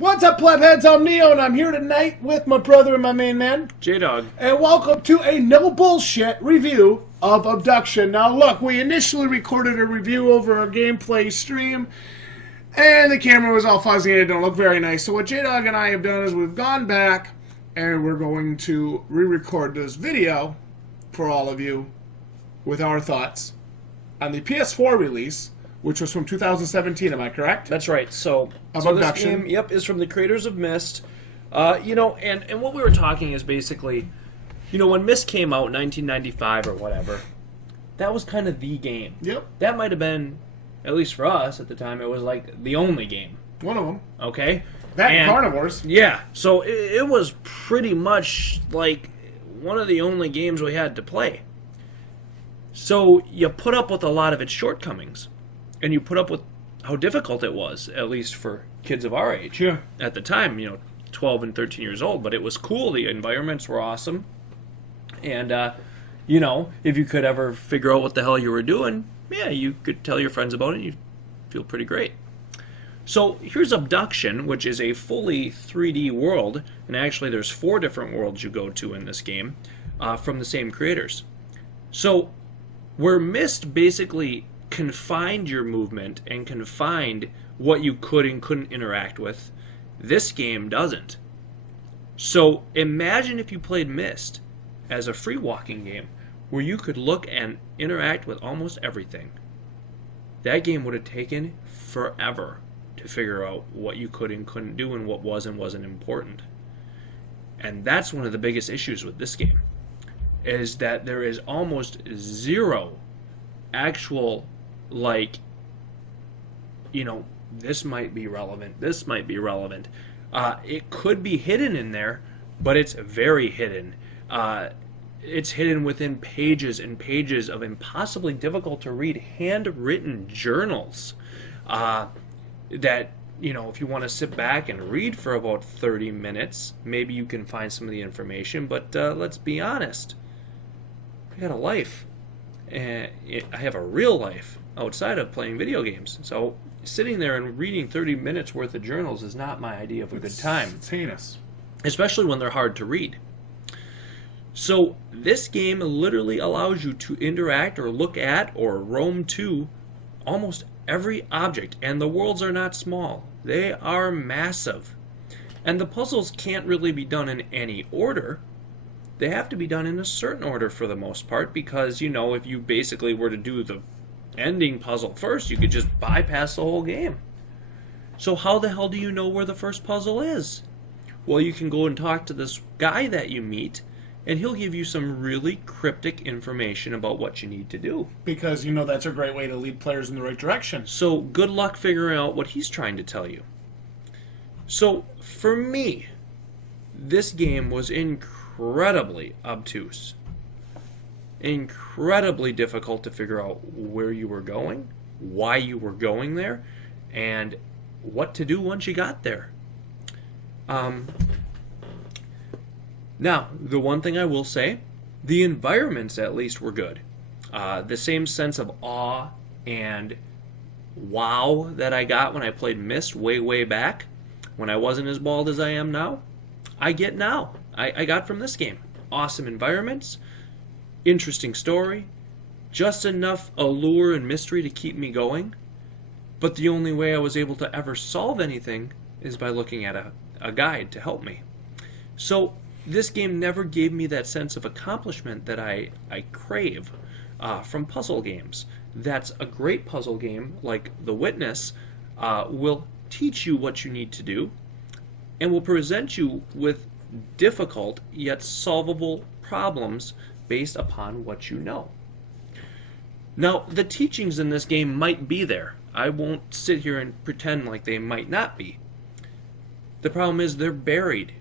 What's up, Plebheads? I'm Neo, and I'm here tonight with my brother and my main man, Jdog. and welcome to a no bullshit review of Obduction. Now, look, we initially recorded a review over a gameplay stream, and the camera was all fuzzy and it don't look very nice. So what Jdog and I have done is we've gone back, and we're going to re-record this video for all of you with our thoughts on the PS4 release, which was from 2017, am I correct? That's right. So this game, is from the creators of Myst. And what we were talking is basically, when Myst came out in 1995 or whatever, that was kind of the game. Yep. That might have been, at least for us at the time, it was like the only game. One of them. Okay? That and Carnivores. Yeah. So it was pretty much like one of the only games we had to play. So you put up with a lot of its shortcomings. And you put up with how difficult it was, at least for kids of our age. Yeah. At the time, 12 and 13 years old. But it was cool. The environments were awesome. And, if you could ever figure out what the hell you were doing, yeah, you could tell your friends about it and you'd feel pretty great. So here's Obduction, which is a fully 3D world. And actually, there's 4 different worlds you go to in this game from the same creators. So where Myst basically confined your movement and confined what you could and couldn't interact with, this game doesn't. So imagine if you played Myst as a free walking game where you could look and interact with almost everything. That game would have taken forever to figure out what you could and couldn't do and what was and wasn't important. And that's one of the biggest issues with this game, is that there is almost zero actual, this might be relevant, this might be relevant. It could be hidden in there, but it's very hidden. It's hidden within pages and pages of impossibly difficult to read handwritten journals that, if you want to sit back and read for about 30 minutes, maybe you can find some of the information, but let's be honest. I got a life. And I have a real life outside of playing video games. So sitting there and reading 30 minutes worth of journals is not my idea of a good time. It's heinous. Especially when they're hard to read. So this game literally allows you to interact or look at or roam to almost every object. And the worlds are not small. They are massive. And the puzzles can't really be done in any order. They have to be done in a certain order for the most part because, if you basically were to do the ending puzzle first, you could just bypass the whole game. So how the hell do you know where the first puzzle is? Well, you can go and talk to this guy that you meet, and he'll give you some really cryptic information about what you need to do. Because, that's a great way to lead players in the right direction. So good luck figuring out what he's trying to tell you. So for me, this game was incredibly obtuse. Incredibly difficult to figure out where you were going, why you were going there, and what to do once you got there. Now, the one thing I will say, the environments at least were good. The same sense of awe and wow that I got when I played Myst way back, when I wasn't as bald as I am now, I get now. I got from this game. Awesome environments, interesting story, just enough allure and mystery to keep me going, but the only way I was able to ever solve anything is by looking at a guide to help me. So this game never gave me that sense of accomplishment that I crave from puzzle games. That's a great puzzle game, like The Witness, will teach you what you need to do and will present you with difficult yet solvable problems based upon what you know. Now, the teachings in this game might be there. I won't sit here and pretend like they might not be. The problem is they're buried,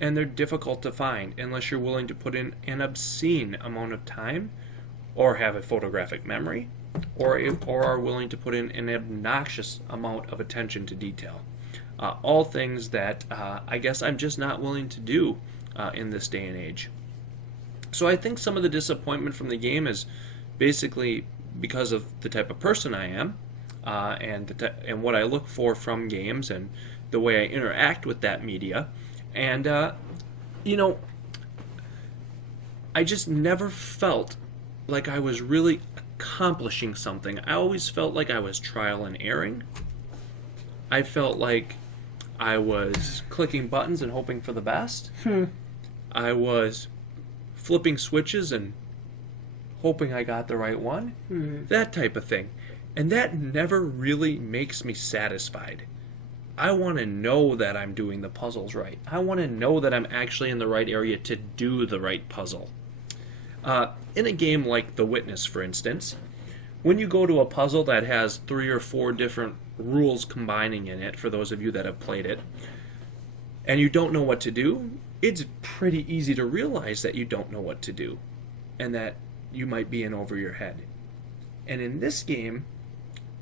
and they're difficult to find unless you're willing to put in an obscene amount of time, or have a photographic memory, or are willing to put in an obnoxious amount of attention to detail. All things that I guess I'm just not willing to do in this day and age. So I think some of the disappointment from the game is basically because of the type of person I am, and what I look for from games, and the way I interact with that media. And, you know, I just never felt like I was really accomplishing something. I always felt like I was trial and erroring. I felt like I was clicking buttons and hoping for the best. I was flipping switches and hoping I got the right one. That type of thing. And that never really makes me satisfied. I want to know that I'm doing the puzzles right. I want to know that I'm actually in the right area to do the right puzzle. In a game like The Witness, for instance, when you go to a puzzle that has 3 or 4 different rules combining in it, for those of you that have played it, and you don't know what to do, it's pretty easy to realize that you don't know what to do, and that you might be in over your head. And in this game,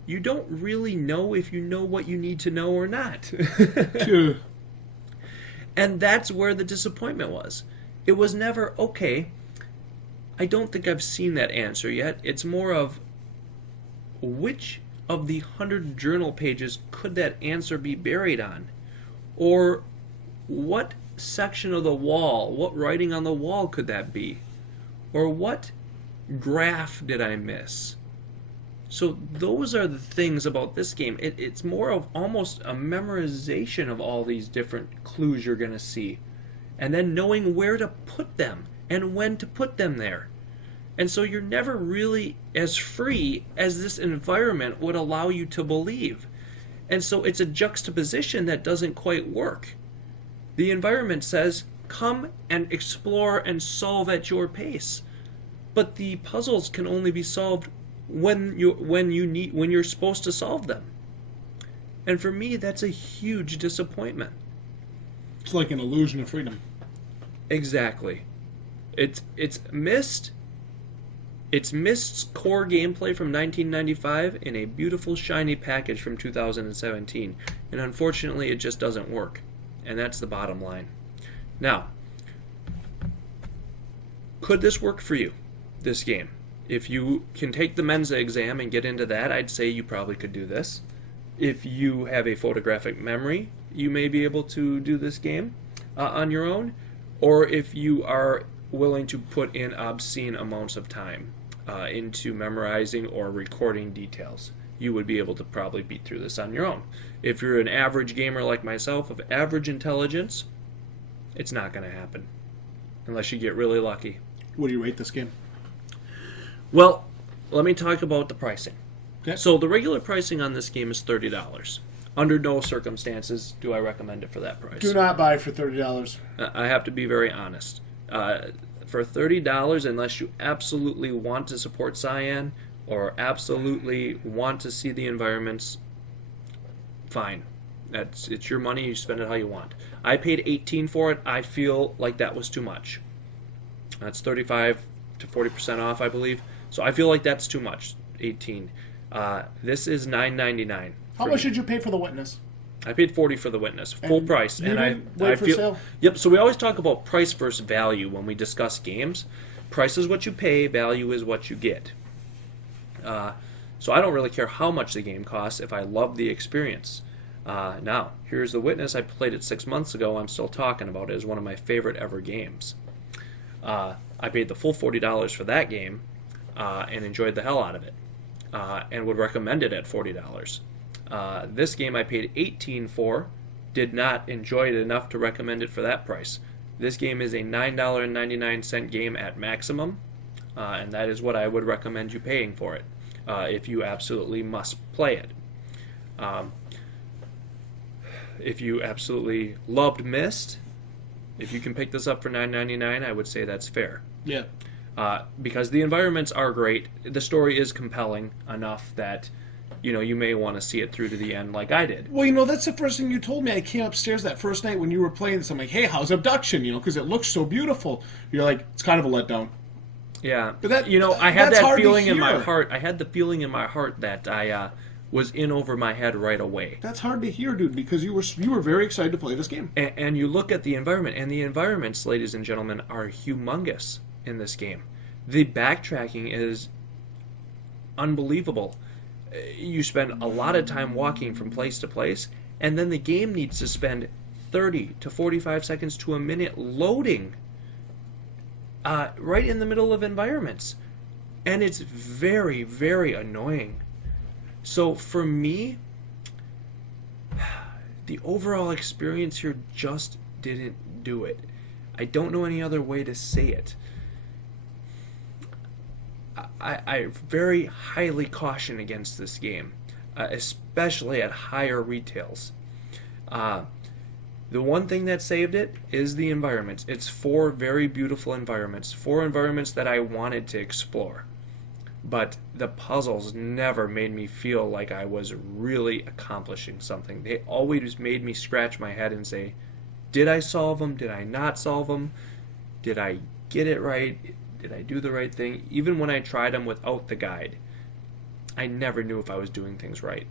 you don't really know if you know what you need to know or not. And that's where the disappointment was. It was never, okay, I don't think I've seen that answer yet. It's more of, which of the 100 journal pages could that answer be buried on? Or what section of the wall, what writing on the wall could that be? Or what graph did I miss? So those are the things about this game. It's more of almost a memorization of all these different clues you're going to see. And then knowing where to put them and when to put them there. And so you're never really as free as this environment would allow you to believe. And so it's a juxtaposition that doesn't quite work. The environment says, come and explore and solve at your pace. But the puzzles can only be solved when you're supposed to solve them. And for me, that's a huge disappointment. It's like an illusion of freedom. Exactly. It's missed. It's Mist's core gameplay from 1995 in a beautiful shiny package from 2017. And unfortunately, it just doesn't work. And that's the bottom line. Now, could this work for you, this game? If you can take the Mensa exam and get into that, I'd say you probably could do this. If you have a photographic memory, you may be able to do this game on your own. Or if you are willing to put in obscene amounts of time into memorizing or recording details, you would be able to probably beat through this on your own. If you're an average gamer like myself of average intelligence, it's not going to happen unless you get really lucky. What do you rate this game? Well, let me talk about the pricing. Okay. So the regular pricing on this game is $30. Under no circumstances do I recommend it for that price. Do not buy for $30. I have to be very honest. For $30, unless you absolutely want to support Cyan or absolutely want to see the environments, fine. It's your money. You spend it how you want. I paid $18 for it. I feel like that was too much. That's 35 to 40% off, I believe. So I feel like that's too much. $18. This is $9.99. How much did you pay for The Witness? I paid $40 for The Witness, full price. You and didn't I wait for feel sale? Yep. So we always talk about price versus value when we discuss games. Price is what you pay. Value is what you get. So I don't really care how much the game costs if I love the experience. Now, here's The Witness. I played it 6 months ago. I'm still talking about it as one of my favorite ever games. I paid the full $40 for that game and enjoyed the hell out of it and would recommend it at $40. This game I paid $18 for, did not enjoy it enough to recommend it for that price. This game is a $9.99 game at maximum, and that is what I would recommend you paying for it if you absolutely must play it. If you absolutely loved Myst, if you can pick this up for $9.99, I would say that's fair. Yeah. Because the environments are great. The story is compelling enough that you may want to see it through to the end like I did. Well, that's the first thing you told me. I came upstairs that first night when you were playing this. I'm like, hey, how's Abduction? Because it looks so beautiful. You're like, it's kind of a letdown. Yeah. But that, I had that's that hard feeling to in my hear. heart. I had the feeling in my heart that I was in over my head right away. That's hard to hear, dude, because you were very excited to play this game. And you look at the environment, and the environments, ladies and gentlemen, are humongous in this game. The backtracking is unbelievable. You spend a lot of time walking from place to place, and then the game needs to spend 30 to 45 seconds to a minute loading right in the middle of environments. And it's very, very annoying. So for me, the overall experience here just didn't do it. I don't know any other way to say it. I very highly caution against this game, especially at higher retails. The one thing that saved it is the environments. It's 4 very beautiful environments, 4 environments that I wanted to explore. But the puzzles never made me feel like I was really accomplishing something. They always made me scratch my head and say, did I solve them? Did I not solve them? Did I get it right? Did I do the right thing? Even when I tried them without the guide, I never knew if I was doing things right.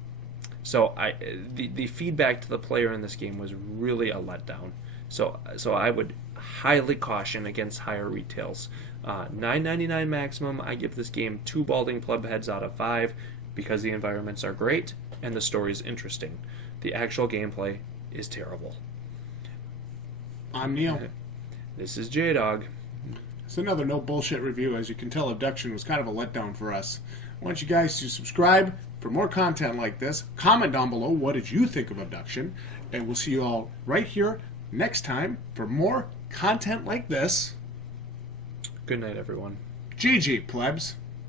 So the feedback to the player in this game was really a letdown. So I would highly caution against higher retails. $9.99 maximum. I give this game 2 balding pleb heads out of 5 because the environments are great and the story is interesting. The actual gameplay is terrible. I'm Neil. This is Jdog. It's another no bullshit review. As you can tell, Obduction was kind of a letdown for us. I want you guys to subscribe for more content like this. Comment down below what did you think of Obduction, and we'll see you all right here next time for more content like this. Good night, everyone. GG, plebs.